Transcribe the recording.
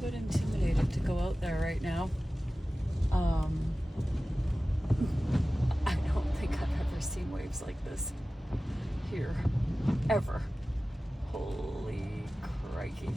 bit intimidated to go out there right now. I don't think I've ever seen waves like this here, ever. Holy crikey.